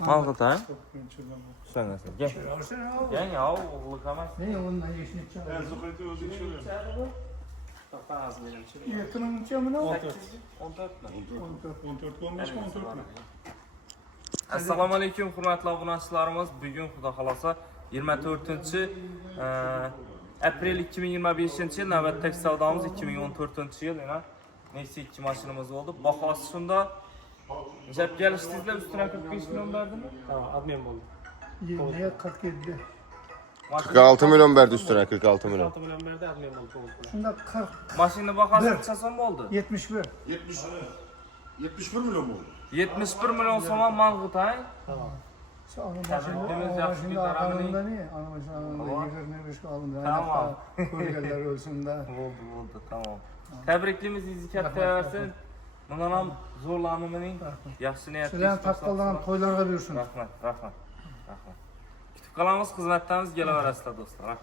Malgıt ha? Sen nasıl? Gel. Gel ya, oğluk ama. Ne ondan yeşil çay? Ben Zuhay'da özü içiyorum. Çok az benim için. Yakının içi mi ne? 14 mi? 14 olmuş mu 14 mu? Assalomu alaykum hurmatli obunachilarimiz. Bugun xudo xolasa 24-aprel 2025-yil navbatdagi savdomiz 2014-yil yana Nexia 2 mashinamiz oldu. Bahosi shunda Jab kelishdingizlar ustidan 45 million berdimi? Tamam, admin oldu. 20'ye 47. 46 milyon verdi üstüne 46 milyon. 6 milyon verdi, admin oldu. Şunda 40, Mashina bahosi necha so'm bo'ldi? 71. 71 milyon mu oldu? 71 milyon so'm Malg'ut ha? Tamam. Şu anı Tabriklerimiz yaptık, başında bir tarafını- arkamında niye? Anı başında 25 alındı. Tamam. Kölgeler olsun da. Bo'ldi, tamam. Tabriklaymiz, izi katta versin. Bundan ham zo'rlanimining yaxshi niyatli. Sizden takkallanan toylarga buyursun. Rahmat. Kutib qolamiz, xizmatdamiz, kelaverasizlar do'stlar. Rahmat.